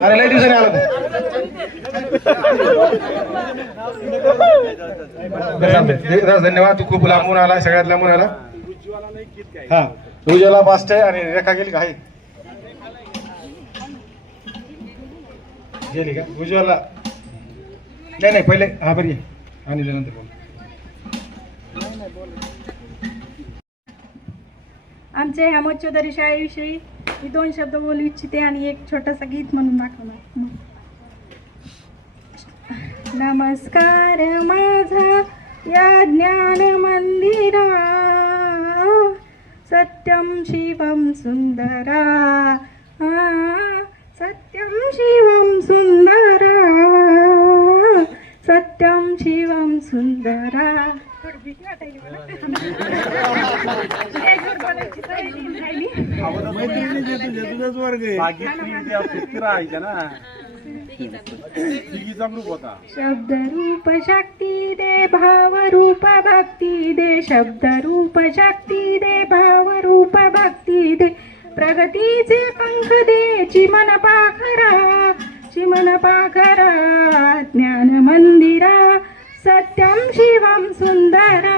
अरे लय दिवसाने आला धन्यवाद. तू खूप लांबून आला सगळ्यात लांबून आला. हा उज्ज्वला पास्ट आहे आणि रेखा गेली का? आहे. गेली का? उज्ज्वला. नाही नाही पहिले हा बरी आहे. आणि त्यानंतर बोल. आमच्या ह्या मच्छोदरी शाळेविषयी मी दोन शब्द बोलू इच्छिते आणि एक छोटंसं गीत म्हणून दाखवणार. नमस्कार माझा या ज्ञान मंदिरा सत्यम शिवम सुंदरा सत्यम शिवम सुंदरा सत्यम शिवम सुंदरा. भीती वाटायली मला. नाही राहिली. शब्द रूप शक्ती दे भाव रूप भक्ती दे. शब्द रूप शक्ती दे भाव रूप भक्ती दे. प्रगतीचे पंख दे चिमन पाखरा चिमन पाखरा ज्ञान मंदिरा. सत्यम शिवम सुंदरा.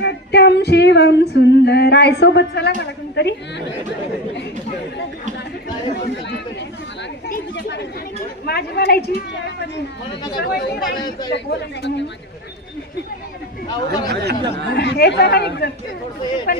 सत्यम शिवम सुंदराय सोबत चला मला कोणतरी. माझी बोलायची. हे चला एक जण. पण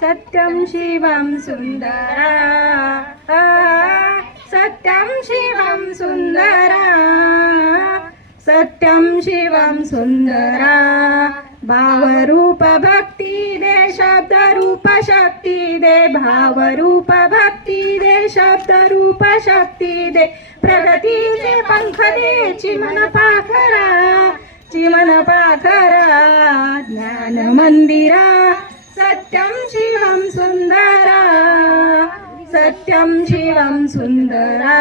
सत्यं शिवम सुन्दरा। सत्यम सत्यं सुंदरा सत्यम सत्यं सुंदरा सुन्दरा। भावरूप भक्ती दे शब्दरूप शक्ती दे भावरूप भक्ती दे शब्दरूप शक्ती दे. प्रगतीचे पंख दे चिमन पाखरा चिमन पाखरा ज्ञान मंदिरा सत्यं शिवं सुन्दरा सत्यं शिवं सुन्दरा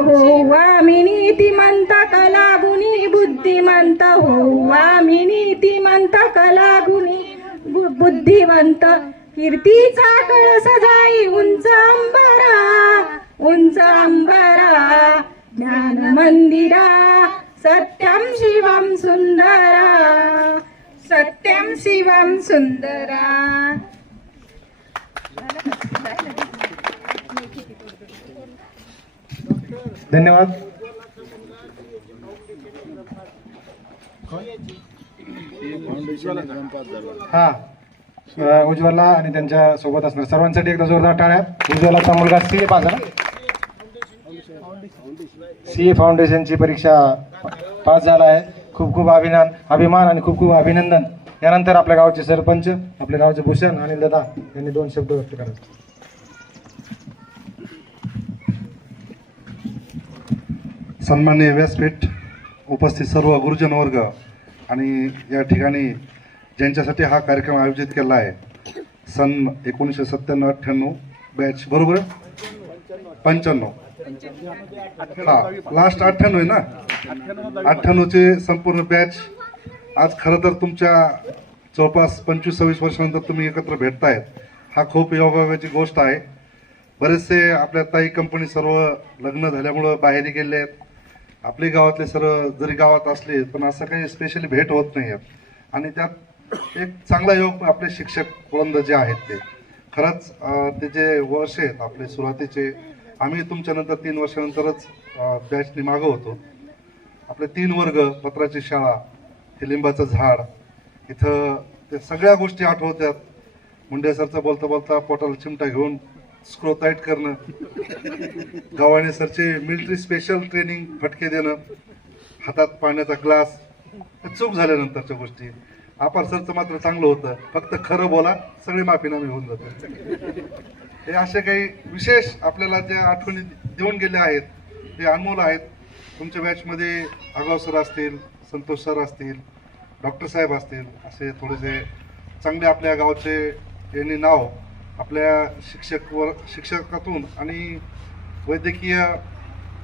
होवामि नीतिमन्त कलागुणी बुद्धिमन्त होवामि नीतिमन्त कलागुणी गुणी बुद्धिवंत हो, कीर्तीचा कळस जाई उंच अंबरा उंच अंबरा. ज्ञान मंदिरा सत्यम शिवम सुंदरा. सत्यं शिवम सुंदरा. धन्यवाद. हा उज्ज्वला आणि त्यांच्यासोबत असणार सर्वांसाठी एकदा जोरदार टाळ्या उज्ज्वलाचा मुलगा C A pass C A फाउंडेशनची परीक्षा पास झाला आहे. खूप खूप अभिमान अभिमान आणि खूप खूप अभिनंदन. यानंतर आपल्या गावचे सरपंच आपल्या गावचे भूषण अनिल दादा यांनी दोन शब्द व्यक्त करायचे. सन्मान्य व्यासपीठ उपस्थित सर्व गुरुजन वर्ग आणि या ठिकाणी ज्यांच्यासाठी हा कार्यक्रम आयोजित केला आहे सन एकोणीसशे सत्त्याण्णव अठ्ठ्याण्णव बॅच बरोबर? पंच्याण्णव. हा लास्ट अठ्ठ्याण्णव आहे ना? अठ्ठ्याण्णवचे संपूर्ण बॅच आज खरं तर तुमच्या जवळपास पंचवीस सव्वीस वर्षानंतर तुम्ही एकत्र भेटतायत. हा खूप योगायोगाची गोष्ट आहे. बरेचसे आपल्या ताई कंपनी सर्व लग्न झाल्यामुळं बाहेर गेले आहेत आपले गावातले सर्व जरी गावात असले पण असं काही स्पेशली भेट होत नाही आणि त्यात एक चांगला योग आपले शिक्षक वृंद जे आहेत ते. खरंच ते जे वर्ष आहेत आपले सुरुवातीचे आम्ही तुमच्यानंतर तीन वर्षानंतरच बॅचनी मागं होतो. आपले तीन वर्ग पत्राची शाळा हे लिंबाचं झाड इथं ते सगळ्या गोष्टी आठवत्यात. मुंडे सरचं बोलता बोलता पोटाला चिमटा घेऊन स्क्रोताईट करणं गव्हाणे सरचे मिलिटरी स्पेशल ट्रेनिंग फटके देणं हातात पाण्याचा ग्लास चूक झाल्यानंतरच्या गोष्टी. आपार सरचं मात्र चांगलं होतं. फक्त खरं बोला सगळी माफीनामे होऊन जाते हे असे काही विशेष आपल्याला ज्या आठवणी देऊन गेल्या आहेत ते अनमोल आहेत. तुमच्या बॅचमध्ये आगाव सर असतील संतोष सर असतील डॉक्टर साहेब असतील असे थोडेसे चांगले आपल्या गावचे यांनी नाव आपल्या शिक्षक वर शिक्षकातून आणि वैद्यकीय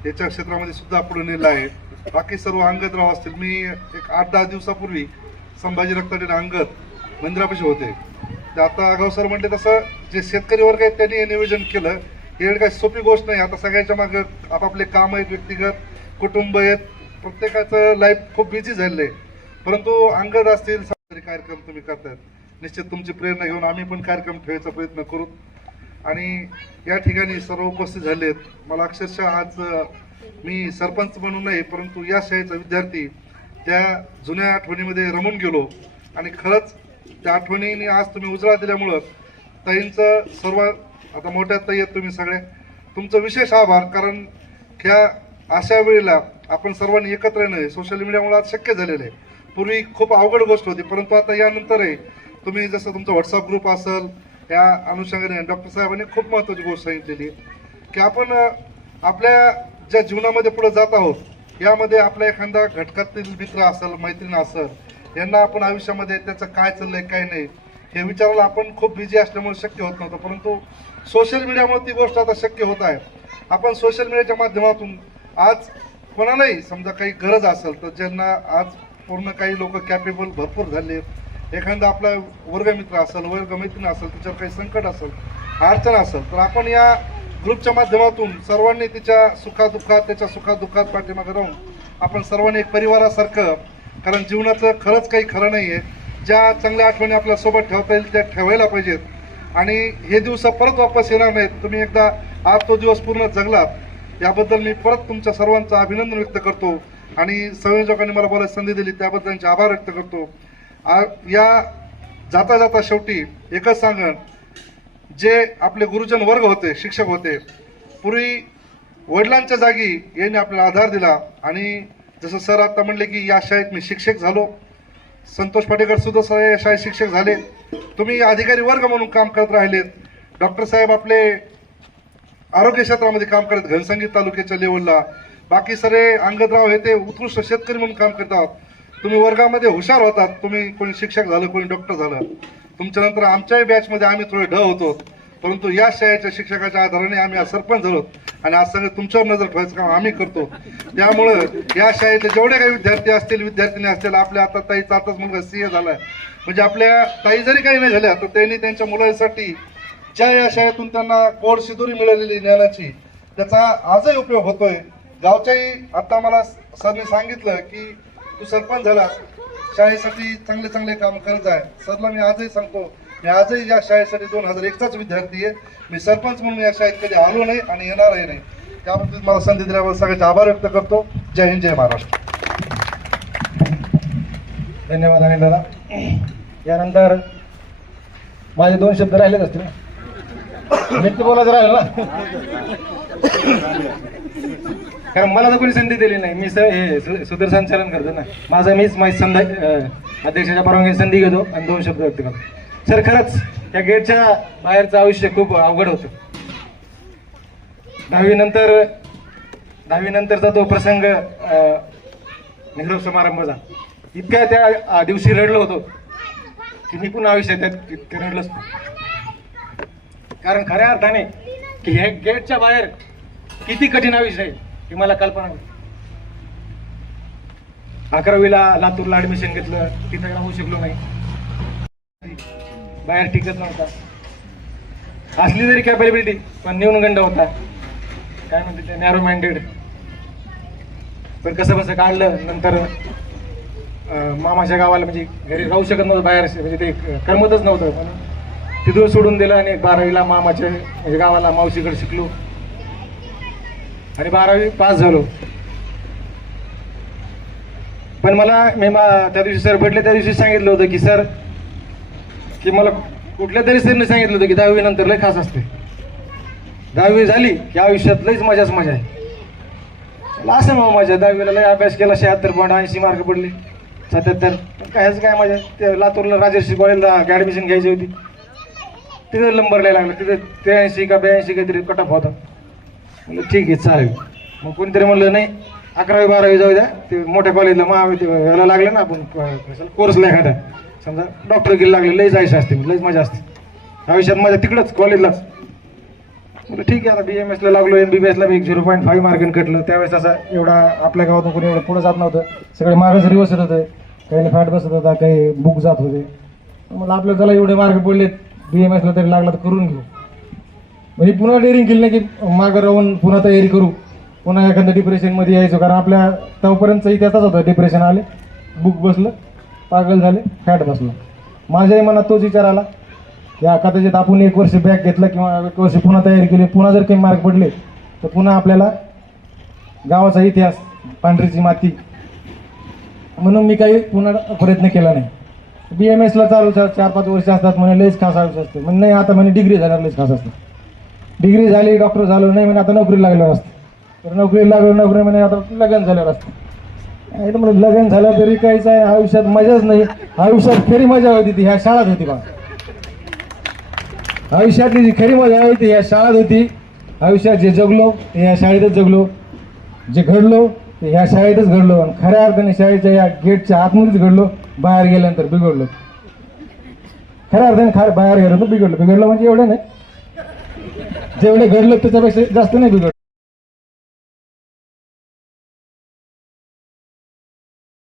याच्या क्षेत्रामध्ये सुद्धा पुढे नेलं आहे. बाकी सर्व अंगतराव असतील मी एक आठ दहा दिवसापूर्वी संभाजी रक्ताटेन अंगत मंदिरापाशी होते. ते आता आगाव सर म्हणले तसं जे शेतकरी वर्ग आहेत त्यांनी हे नियोजन केलं. हे काही सोपी गोष्ट नाही. आता सगळ्याच्या मागं आपापले काम आहेत व्यक्तिगत कुटुंब आहेत. प्रत्येकाचं लाईफ खूप बिझी झालेलं आहे. परंतु अंगद असतील कार्यक्रम तुम्ही करतायत. निश्चित तुमची प्रेरणा घेऊन आम्ही पण कार्यक्रम ठेवायचा प्रयत्न करू. आणि या ठिकाणी सर्व उपस्थित झाले आहेत मला अक्षरशः आज मी सरपंच म्हणून नाही परंतु या शाळेचा विद्यार्थी त्या जुन्या आठवणीमध्ये रमून गेलो. आणि खरंच त्या आठवणीने आज तुम्ही उजळा दिल्यामुळं ताईंचं सर्व आता मोठ्या ताई आहेत तुम्ही सगळे तुमचं विशेष आभार. कारण ह्या अशा वेळेला आपण सर्वांनी एकत्र येणं सोशल मीडियामुळे आज शक्य झालेलं आहे. पूर्वी खूप अवघड गोष्ट होती परंतु आता यानंतरही तुम्ही जसं तुमचा व्हॉट्सअप ग्रुप असेल या अनुषंगाने डॉक्टर साहेबांनी खूप महत्त्वाची गोष्ट सांगितलेली की आपण आपल्या ज्या जीवनामध्ये पुढे जात आहोत यामध्ये आपल्या एखादा घटकातील मित्र असेल मैत्रीण असेल यांना आपण आयुष्यामध्ये त्याचं काय चाललंय काय नाही हे विचारायला आपण खूप बिझी असल्यामुळे शक्य होत नव्हतं परंतु सोशल मीडियामुळे ती गोष्ट आता शक्य होत आहे आपण सोशल मीडियाच्या माध्यमातून आज कोणालाही समजा काही गरज असेल तर ज्यांना आज पूर्ण काही लोक कॅपेबल भरपूर झाले आहेत. एखादा आपला वर्गमित्र असेल वर्गमैत्रीण असेल तिच्यावर काही संकट असेल अडचण असेल तर आपण या ग्रुपच्या माध्यमातून सर्वांनी तिच्या सुखादुःखात त्याच्या सुखादुःखात पाठीमागे राहून आपण सर्वांनी एक परिवारासारखं कारण जीवनाचं खरंच काही खरं नाही आहे ज्या चांगल्या आठवणी आपल्यासोबत ठेवता येईल त्या ठेवायला पाहिजेत. आणि हे दिवस परत वापस येणार नाहीत. तुम्ही एकदा आज तो दिवस पूर्ण जगलात. याबद्दल मी परत तुमच्या सर्वांचं अभिनंदन व्यक्त करतो. आणि संयोजकांनी मला बोलायला संधी दिली त्याबद्दल त्यांचे आभार व्यक्त करतो. या जाता जाता शेवटी एकच सांगण जे आपले गुरुजन वर्ग होते शिक्षक होते पूर्वी वडिलांच्या जागी यांनी आपल्याला आधार दिला आणि जसं सर आता म्हणले की या शाळेत मी शिक्षक झालो संतोष पाटेकर सुद्धा सर या शाळेत शिक्षक झाले. तुम्ही अधिकारी वर्ग म्हणून काम करत राहिलेत. डॉक्टर साहेब आपले आरोग्य क्षेत्रामध्ये काम करत घनसंगीत तालुक्याच्या लेवलला बाकी सरे अंगदराव हे ते उत्कृष्ट शेतकरी म्हणून काम करतात तुम्ही वर्गामध्ये हुशार होतात तुम्ही कोणी शिक्षक झालं कोणी डॉक्टर झालं. तुमच्यानंतर आमच्याही बॅचमध्ये आम्ही थोडे ढ होतो. परंतु या शाळेच्या शिक्षकाच्या आधाराने आम्ही आज सरपंच झालो. आणि आज सगळं तुमच्यावर नजर ठेवायचं काम आम्ही करतो. त्यामुळं या शाळेचे जेवढे काही विद्यार्थी असतील विद्यार्थिनी असतील आपल्या आता ताईचा आताच मुलगा सी ए झालाय. म्हणजे आपल्या ताई जरी काही नाही झाल्या तर त्यांनी त्यांच्या मुलांसाठी ज्या या शाळेतून त्यांना गोड शिदोरी मिळालेली ज्ञानाची त्याचा आजही उपयोग होतोय. गावच्याही आता मला सरने सांगितलं की तू सरपंच झाला. शाळेसाठी चांगले चांगले काम करत आहे. सरला मी आजही सांगतो मी आजही या शाळेसाठी दोन हजार एकचाच विद्यार्थी आहे. मी सरपंच म्हणून या शाळेत कधी आलो नाही आणि येणारही नाही. त्याबाबतीत मला संधी दिल्याबद्दल सगळ्यांचे आभार व्यक्त करतो. जय हिंद जय महाराष्ट्र. धन्यवाद अनिल दादा. यानंतर माझे दोन शब्द राहिलेच असतील मित्र मी बोलायचं राहिलं ना? कारण मला तर कोणी संधी दिली नाही. मी स हे सु- सुधीर संचालन करतो ना. माझं मीच माझी संधी अं, अध्यक्षाच्या परवानगी संधी घेतो आणि दोन शब्द व्यक्त करतो. सर खरंच या गेटच्या बाहेरचं आयुष्य खूप अवघड होतं. दहावीनंतर दहावीनंतरचा तो प्रसंग अं, निरोप समारंभाचा इतक्या त्या अं, दिवशी रडलो होतो की मी पुन्हा आयुष्यात त्यात इतकं रडलोच नाही. कारण खऱ्या अर्थाने की हे गेटच्या बाहेर किती कठीण आयुष्य आहे. ही मला कल्पना होती अकरावीला लातूरला ऍडमिशन घेतलं तिथं राहू शकलो नाही. बाहेर टिकत नव्हता. असली जरी कॅपेबिलिटी पण न्यूनगंड होता. काय म्हणते ते नॅरो माइंडेड पण कसं कसं काढलं नंतर मामाच्या गावाला म्हणजे घरी राहू शकत नव्हतं बाहेर म्हणजे ते करमतच नव्हतं. म्हणून तिथून सोडून दिलं आणि बारावीला मामाच्या म्हणजे गावाला मावशीकडे शिकलो. आणि बारावी पास झालो. पण मला मी मा त्या दिवशी सर भेटले त्या दिवशी सांगितलं होतं की सर की मला कुठल्या तरी सरने सांगितलं होतं की दहावी नंतर लय खास असते. दहावी झाली की आयुष्यात लईच मजाच मजा आहे. असं मग माझ्या दहावीला लय अभ्यास केला शहात्तर पॉईंट ऐंशी मार्क पडले. सत्याहत्तर. कायच काय माझ्या ते लातूरला राजर्षी कॉलेजला ॲडमिशन घ्यायची होती. तिथे नंबर लिहायला लागला. तिथे त्र्याऐंशी का ब्याऐंशी काहीतरी कट ऑफ होता. म्हणलं ठीक आहे चालेल. मग कोणीतरी म्हणलं नाही अकरावी बारावी जाऊ द्या. ते मोठ्या कॉलेजला महाविद्यालयाला लागलं ना आपण कोर्सला एखादा. समजा डॉक्टर गेले लागले लई जायचं असते लईच मजा असते. आयुष्यात माझ्या तिकडंच कॉलेजलाच म्हटलं ठीक आहे आता बी एम एसला लागलो एम बी बी एसला मी एक झिरो पॉईंट फाईव्ह मार्केट कटलं. त्यावेळेस असा एवढा आपल्या गावातून कोणी एवढं पुढं जात नव्हतं. सगळे मागच रिवर्स येत होते काही फॅट बसत होता काही बुक जात होते. मला आपल्याला त्याला एवढे मार्क पडलेत बी एम एसला तरी लागला तर करून घेऊ. म्हणजे पुन्हा डेअरिंग केली नाही की मागं राहून पुन्हा तयारी करू. पुन्हा एखाद्या डिप्रेशनमध्ये यायचो. कारण आपल्या तोपर्यंत इतिहासच होता. डिप्रेशन आले बुक बसलं पागल झाले फॅट बसलं. माझ्याही मनात तोच विचार आला. या कदाचित आपण एक वर्ष बॅक घेतलं किंवा एक वर्ष पुन्हा तयारी केली. पुन्हा जर काही मार्क पडले तर पुन्हा आपल्याला गावाचा इतिहास पांढरीची माती म्हणून मी काही पुन्हा प्रयत्न केला नाही. बी एम एसला चालू चार चार पाच वर्ष असतात म्हणे लईच खास आयुष्य असते. म्हणजे नाही आता म्हणे डिग्री झाल्यावर लईच खास असतात डिग्री झाली डॉक्टर झालो नाही म्हणे आता नोकरी लागल्यावर असते. तर नोकरी लागलो नोकरी म्हणे आता लग्न झाल्यावर असते. आणि म्हणजे लग्न झालं तरी काहीच आहे आयुष्यात मजाच नाही. आयुष्यात खरी मजा होती ती ह्या शाळात होती बा. आयुष्यातली जी खरी मजा आहे ती ह्या शाळेत होती. आयुष्यात जे जगलो ते ह्या शाळेतच जगलो. जे घडलो ते ह्या शाळेतच घडलो. आणि खऱ्या अर्थाने शाळेच्या या गेटच्या आतमध्येच घडलो बाहेर गेल्यानंतर बिघडलो. खऱ्या अर्थाने खा बाहेर गेलो तर बिघडलो. बिघडलो म्हणजे एवढं नाही. जेवढे घडलं त्याच्यापेक्षा जास्त नाही बिघड